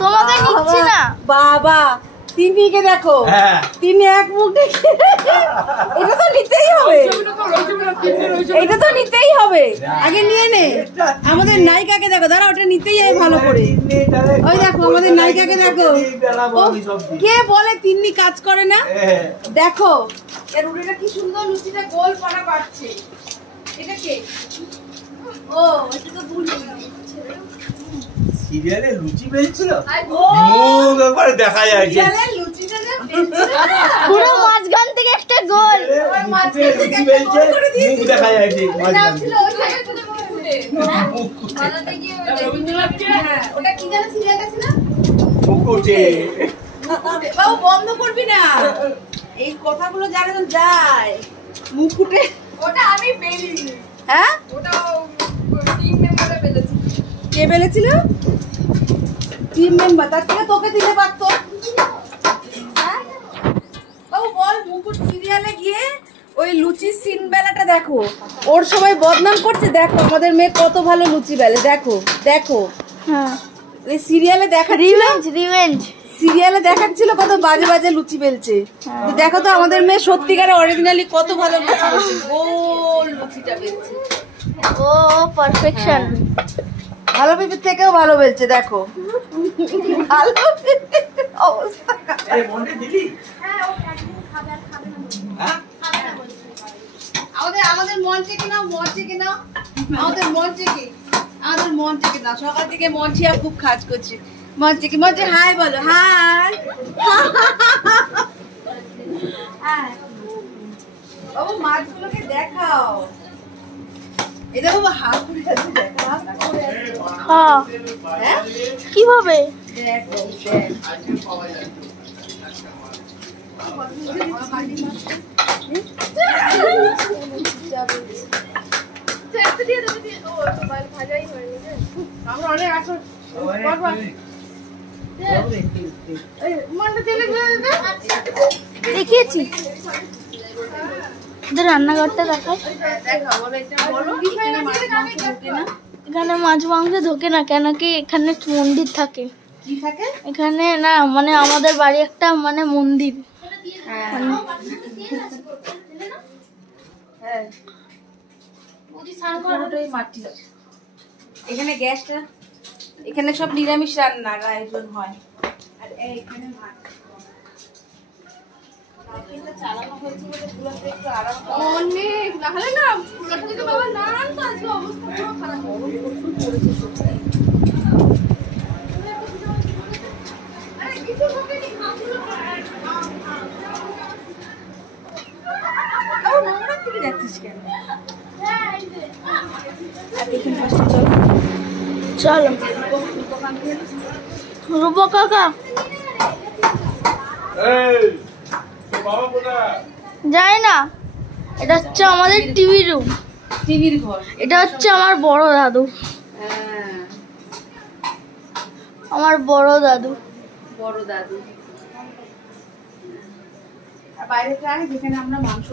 তোমাকে নিচ্ছি না বাবা, তিন্নিকে দেখো, তিন্নি এক মুখ দেখে এটা তো নিতেই হবে, এটা তো নিতেই হবে। আগে নিয়ে নে। আমাদের নায়িকাকে দেখো, দাঁড়া ওটা নিতেই হবে ভালো করে। ওই দেখো আমাদের নায়িকাকে দেখো, কে বলে তিন্নি কাজ করে না? দেখো এর রুটিটা কি সুন্দর, লুচিটা গোল পানা পাচ্ছে। এটা কে? ও এটা তো ভুল সিরিয়ালে লুচি বেলছিল, মুখ একবার দেখা যায় যে লুচিটা পুরো মাঝখান থেকে একটা গোল, মাঝখান থেকে বেলছে, মুখ দেখা যায় যে মাঝখান থেকে। ওটা কি জানো সিরিয়ালটা ছিল? মুকুটে। বাবু বন্ধ করবি না, এই কথাগুলো জানে তো যায়। মুকুটে ওটা আমি বেলি। হ্যাঁ ওটা টিম মেম্বাররা বেলেছে। কে বেলেছিল? Team member. তার থেকে তোকে দিতে পারতো। হ্যাঁ বাবু বল, মুকুট সিরিয়ালে গিয়ে ওই লুচি সিন বেলাটা দেখো, ওর সবাই বদনাম করছে। দেখো আমাদের মেয়ে কত ভালো লুচি বেলে, দেখো দেখো। হ্যাঁ এই সিরিয়ালে দেখাচ্ছিল, রিভেঞ্জ রিভেঞ্জ সিরিয়ালে দেখাচ্ছিল কত বাজে বাজে লুচি বেলছে। দেখো তো আমাদের মেয়ে সত্যিকারে অরিজিনালি কত ভালো লুচি বেলছে, গোল লুচিটা বেলছে। ও পারফেকশন। ভালো পেঁপের থেকেও ভালো বেলছে, দেখো ভালো অবস্থা। এই মনে দিলি? আমাদের মঞ্চে কিনা, মঞ্চে কিনা, আমাদের মঞ্চে কি, আমাদের মঞ্চে কিনা। সকাল থেকে মঞ্চিয়া খুব কাজ করছে। মঞ্চে কি, মঞ্চে হাই বলো, হাই। বাবু মাছগুলোকে দেখাও। এটা বাবা হাত করে আছে, দেখা হ্যাঁ হ্যাঁ কিভাবে? দেখো ভাজাই হয়নি। আমরা অনেক আসল দেখিয়েছি রান্নাঘরটা দেখায়। এখানে মাছ মাংস ঢোকে না, কেন কি এখানে মন্দির থাকে। কি থাকে এখানে না, মানে আমাদের বাড়ি একটা মানে মন্দির। এখানে গ্যাসটা, এখানে সব নিরামিষ রান্নার আয়োজন হয়। আর এখানে মাছ চালানো হয়েছে বলে চুলাতে একটু আরাম অনেক না হলে না পুরোটা যদি বাবা না আনতো আজকে অবস্থা পুরো খারাপ হবে। আরে কিছু হবে না, খাবো না। নোংরা থেকে যাচ্ছিস কেন? চলো রূপ কাকা যায় না। এটা হচ্ছে আমাদের টিভি রুম, টিভির ঘর। এটা হচ্ছে আমার বড় দাদু, আমার বড় দাদু। বড় দাদু। আর বাইরেটা যেখানে আমরা মাংস